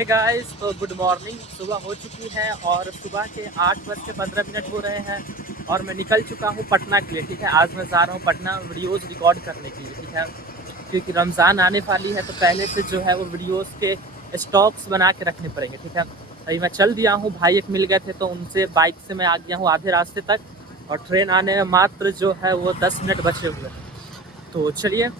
Hey guys, तो good morning. सुबह हो चुकी है और सुबह के 8:15 हो रहे हैं और मैं निकल चुका हूँ पटना के लिए। ठीक है, आज मैं जा रहा हूँ पटना वीडियोस रिकॉर्ड करने के लिए। ठीक है, क्योंकि रमज़ान आने वाली है तो पहले से जो है वो वीडियोस के स्टॉक्स बना के रखने पड़ेंगे। ठीक है, अभी मैं चल दिया हूँ, भाई एक मिल गए थे तो उनसे बाइक से मैं आ गया हूँ आधे रास्ते तक और ट्रेन आने में मात्र जो है वो 10 मिनट बचे हुए हैं। तो चलिए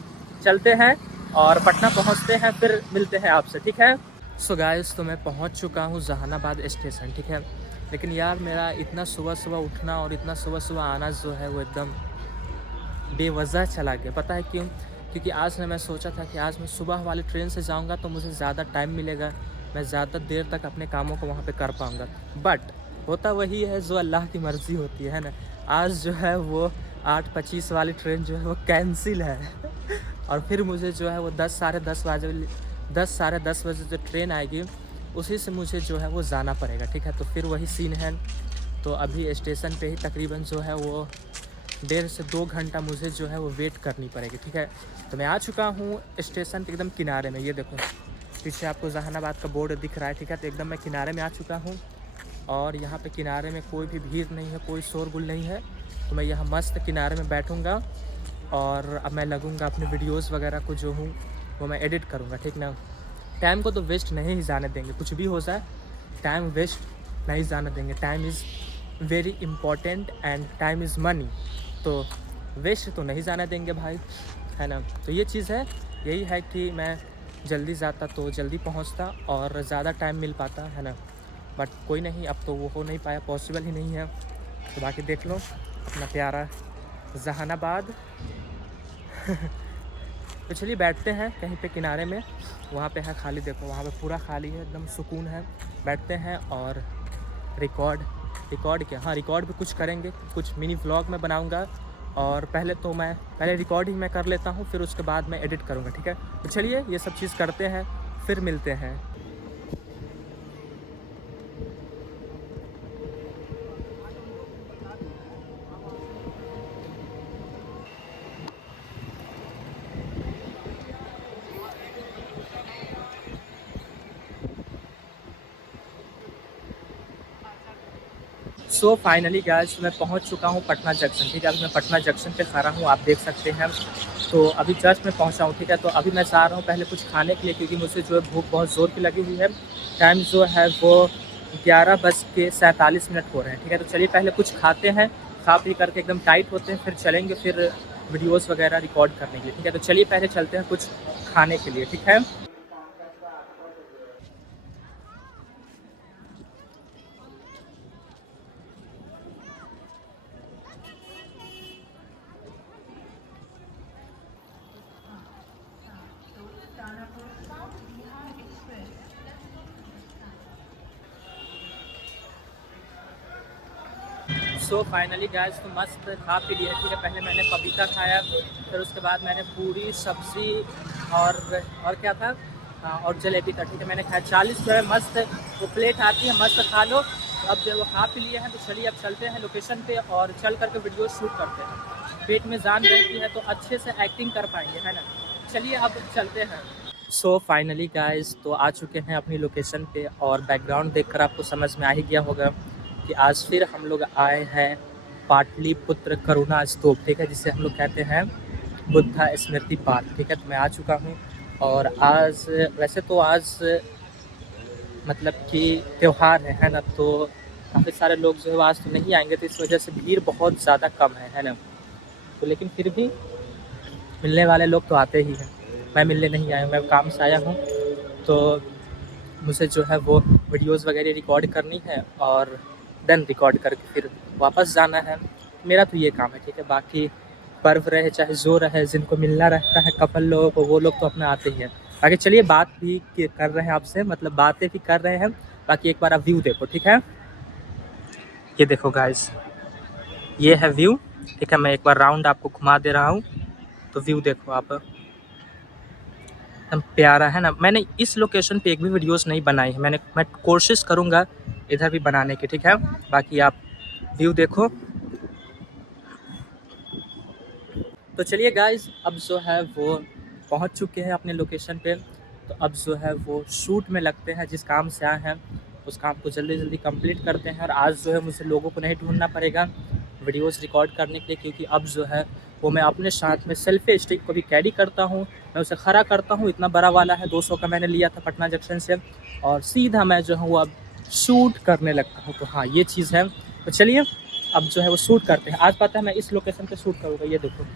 चलते हैं और पटना पहुँचते हैं, फिर मिलते हैं आपसे। ठीक है। सो गाइस, तो मैं पहुंच चुका हूं जहानाबाद स्टेशन। ठीक है, लेकिन यार मेरा इतना सुबह सुबह उठना और इतना सुबह सुबह आना जो है वो एकदम बेवजह चला गया। पता है क्यों? क्योंकि आज ने मैं सोचा था कि आज मैं सुबह वाली ट्रेन से जाऊंगा तो मुझे ज़्यादा टाइम मिलेगा, मैं ज़्यादा देर तक अपने कामों को वहाँ पे कर पाऊँगा। बट होता वही है जो अल्लाह की मर्ज़ी होती है ना। आज जो है वो 8:25 वाली ट्रेन जो है वो कैंसिल है और फिर मुझे जो है वो 10 साढ़े 10 बजे जो ट्रेन आएगी उसी से मुझे जो है वो जाना पड़ेगा। ठीक है, तो फिर वही सीन है। तो अभी स्टेशन पे ही तकरीबन जो है वो 1.5 से 2 घंटा मुझे जो है वो वेट करनी पड़ेगी। ठीक है, तो मैं आ चुका हूँ स्टेशन के एकदम किनारे में। ये देखो पीछे आपको जहानाबाद का बोर्ड दिख रहा है। ठीक है, तो एकदम मैं किनारे में आ चुका हूँ और यहाँ पे किनारे में कोई भी भीड़ नहीं है, कोई शोरगुल नहीं है। तो मैं यहाँ मस्त किनारे में बैठूँगा और अब मैं लगूँगा अपने वीडियोज़ वगैरह को जो हूँ वो मैं एडिट करूँगा। ठीक ना, टाइम को तो वेस्ट नहीं ही जाने देंगे, कुछ भी हो जाए टाइम वेस्ट नहीं जाने देंगे। Time is very important and time is money, तो वेस्ट तो नहीं जाने देंगे भाई, है ना। तो ये चीज़ है, यही है कि मैं जल्दी जाता तो जल्दी पहुंचता और ज़्यादा टाइम मिल पाता, है ना। बट कोई नहीं, अब तो वो हो नहीं पाया, पॉसिबल ही नहीं है। तो बाकी देख लो अपना प्यारा जहानाबाद तो चलिए बैठते हैं कहीं पे किनारे में, वहाँ पे है खाली। देखो वहाँ पे पूरा खाली है, एकदम सुकून है। बैठते हैं और रिकॉर्ड क्या, हाँ रिकॉर्ड भी कुछ करेंगे, कुछ मिनी व्लॉग मैं बनाऊँगा। और पहले रिकॉर्डिंग मैं कर लेता हूँ, फिर उसके बाद मैं एडिट करूँगा। ठीक है, तो चलिए ये सब चीज़ करते हैं, फिर मिलते हैं। सो फाइनली गाइस, मैं पहुंच चुका हूं पटना जंक्शन। ठीक है, अभी मैं पटना जंक्शन पे खड़ा हूं, आप देख सकते हैं। तो अभी जस्ट मैं पहुंचा हूं। ठीक है, तो अभी मैं जा रहा हूं पहले कुछ खाने के लिए, क्योंकि मुझे जो है भूख बहुत ज़ोर की लगी हुई है। टाइम जो है वो 11:47 हो रहे हैं। ठीक है, तो चलिए पहले कुछ खाते हैं, खा पी करके एकदम टाइट होते हैं, फिर चलेंगे फिर वीडियोज़ वगैरह रिकॉर्ड करने के लिए। ठीक है, तो चलिए पहले चलते हैं कुछ खाने के लिए। ठीक है। सो फाइनली गाइस, तो मस्त खा पी लिया। ठीक है, पहले मैंने पपीता खाया, फिर उसके बाद मैंने पूरी सब्ज़ी और क्या था, और जलेबी था। ठीक है, मैंने खाया 40 रुपये मस्त वो प्लेट आती है, मस्त खा लो। तो अब जो है वो खा पी लिए हैं, तो चलिए अब चलते हैं लोकेशन पे और चल करके वीडियो शूट करते हैं। पेट में जान रहती है तो अच्छे से एक्टिंग कर पाएंगे, है ना। चलिए अब चलते हैं। सो फाइनली गाइस, तो आ चुके हैं अपनी लोकेशन पे और बैकग्राउंड देखकर आपको समझ में आ ही गया होगा कि आज फिर हम लोग आए हैं पाटलिपुत्र करुणा स्तूप। ठीक है, जिसे हम लोग कहते हैं बुद्धा स्मृति पार्क। ठीक है, तो मैं आ चुका हूँ और आज वैसे तो आज मतलब कि त्यौहार है ना, तो काफ़ी सारे लोग जो है आज तो नहीं आएंगे, तो इस वजह से भीड़ बहुत ज़्यादा कम है ना। तो लेकिन फिर भी मिलने वाले लोग तो आते ही हैं। मैं मिलने नहीं आया हूँ, मैं काम से आया हूँ। तो मुझे जो है वो वीडियोज़ वगैरह रिकॉर्ड करनी है और देन रिकॉर्ड करके फिर वापस जाना है। मेरा तो ये काम है। ठीक है, बाकी पर्व रहे चाहे जो रहे, जिनको मिलना रहता है कपल लोगों को, वो लोग तो अपना आते ही हैं। बाकी चलिए बात भी कर रहे हैं आपसे, मतलब बातें भी कर रहे हैं। बाकी एक बार आप व्यू देखो। ठीक है, ये देखो गाइस, ये है व्यू। ठीक है, मैं एक बार राउंड आपको घुमा दे रहा हूँ, तो व्यू देखो आप, एकदम प्यारा है ना। मैंने इस लोकेशन पे एक भी वीडियोस नहीं बनाई है, मैं कोशिश करूँगा इधर भी बनाने की। ठीक है, बाकी आप व्यू देखो। तो चलिए गाइस, अब जो है वो पहुंच चुके हैं अपने लोकेशन पे। तो अब जो है वो शूट में लगते हैं। जिस काम से आए हैं उस काम को जल्दी जल्दी कंप्लीट करते हैं। और आज जो है मुझे लोगों को नहीं ढूंढना पड़ेगा वीडियोस रिकॉर्ड करने के लिए, क्योंकि अब जो है वो मैं अपने साथ में सेल्फी स्टिक को भी कैरी करता हूँ। मैं उसे खड़ा करता हूँ, इतना बड़ा वाला है, 200 का मैंने लिया था पटना जंक्शन से, और सीधा मैं जो हूँ वो अब शूट करने लगता हूँ। तो हाँ, ये चीज़ है। तो चलिए अब जो है वो शूट करते हैं। आज पता है मैं इस लोकेशन पे शूट करूँगा। ये देखो,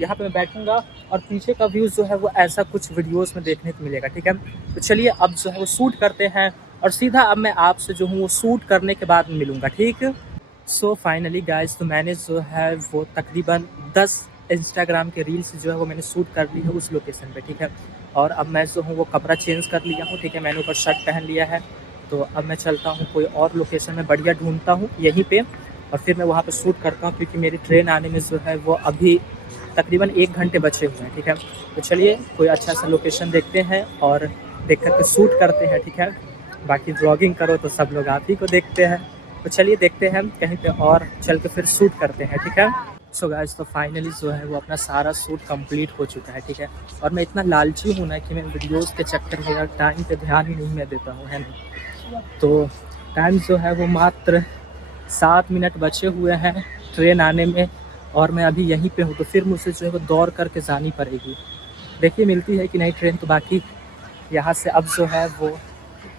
यहाँ पे मैं बैठूँगा और पीछे का व्यू जो है वो ऐसा कुछ वीडियोस में देखने को मिलेगा, ठीक है। तो चलिए अब जो है वो शूट करते हैं और सीधा अब मैं आपसे जो हूँ वो शूट करने के बाद मिलूँगा, ठीक। सो फाइनली गाइस, तो मैंने जो है वो तकरीबन 10 इंस्टाग्राम के रील्स जो है वो मैंने शूट कर ली है उस लोकेशन पे, ठीक है। और अब मैं जो हूँ वो कपड़ा चेंज कर लिया हूँ, ठीक है। मैंने ऊपर शर्ट पहन लिया है। तो अब मैं चलता हूँ कोई और लोकेशन में बढ़िया ढूंढता हूँ यहीं पे, और फिर मैं वहाँ पे शूट करता हूँ, क्योंकि मेरी ट्रेन आने में जो है वो अभी तकरीबन 1 घंटे बचे हुए हैं, ठीक है। तो चलिए कोई अच्छा सा लोकेशन देखते हैं और देख कर के शूट करते हैं, ठीक है। बाकी व्लॉगिंग करो तो सब लोग आप ही को देखते हैं। तो चलिए देखते हैं कहीं पे और चल के फिर शूट करते हैं, ठीक है। सो गाइस, तो फाइनली जो है वो अपना सारा शूट कंप्लीट हो चुका है, ठीक है। और मैं इतना लालची हूँ ना कि मैं वीडियोस के चक्कर में यार टाइम पे ध्यान ही नहीं मैं देता हूँ, है ना। तो टाइम जो है वो मात्र 7 मिनट बचे हुए हैं ट्रेन आने में, और मैं अभी यहीं पे हूँ। तो फिर मुझे जो है वो दौड़ करके जानी पड़ेगी। देखिए मिलती है कि नहीं ट्रेन। तो बाकी यहाँ से अब जो है वो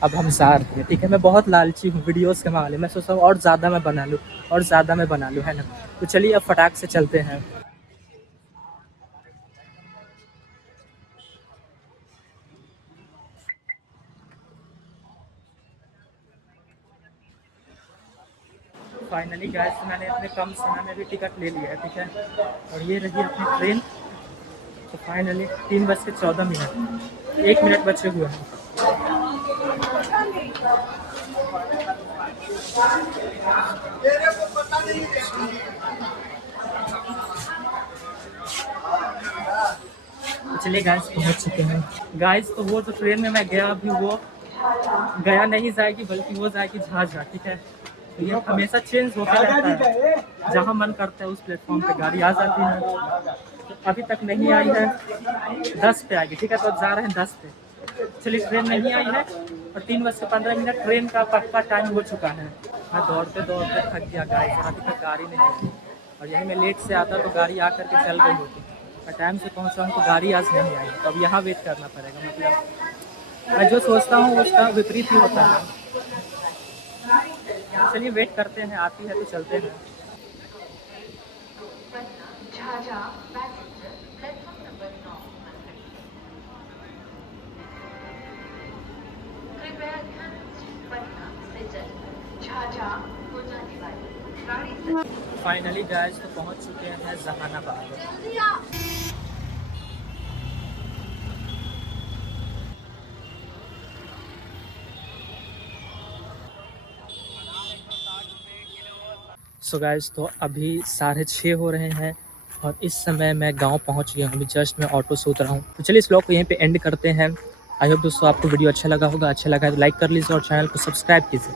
अब हम जा रहे हैं, ठीक है। मैं बहुत लालची हूँ वीडियोस के मामले में। मैं सोचता हूँ और ज़्यादा मैं बना लूँ और ज़्यादा मैं बना लूँ, है ना। तो चलिए अब फटाक से चलते हैं। फाइनली गाइस, मैंने अपने कम समय में भी टिकट ले लिया है, ठीक है। और ये रही अपनी ट्रेन। तो फाइनली 3:14, 1 मिनट बचे हुए हैं। चलिए गाइस, पहुंच चुके हैं। गाइस, तो वो जो ट्रेन में मैं गया अभी वो गया नहीं जाएगी, बल्कि वो जाएगी झाझा, ठीक है। तो ये हमेशा चेंज होता रहता है। जहाँ मन करता है उस प्लेटफॉर्म पे गाड़ी आ जाती है। तो अभी तक नहीं आई है, 10 पे आएगी, ठीक है। तो जा रहे हैं 10 पे। चलिए, ट्रेन नहीं आई है और 3:15 ट्रेन का पक्का टाइम हो चुका है। मैं दौड़ते दौड़ते थक गया गाइस, और अभी तक गाड़ी नहीं आई। और यही मैं लेट से आता तो गाड़ी आ करके चल गई होती। मैं टाइम से पहुँचा हूँ तो गाड़ी आज नहीं आई, तो अब यहाँ वेट करना पड़ेगा। मतलब मैं जो सोचता हूँ उसका विपरीत ही होता है। चलिए वेट करते हैं, आती है तो चलते हैं। फाइनली गाइस, तो पहुंच चुके हैं जहानाबाद। सो गाइस, तो अभी 6:30 हो रहे हैं और इस समय मैं गांव पहुंच गया हूं। अभी जस्ट मैं ऑटो से उतरा हूं। तो चलिए इस व्लॉग को यहीं पे एंड करते हैं। आई होप दोस्तों आपको वीडियो अच्छा लगा होगा। अच्छा लगा है तो लाइक कर लीजिए और चैनल को सब्सक्राइब कीजिए।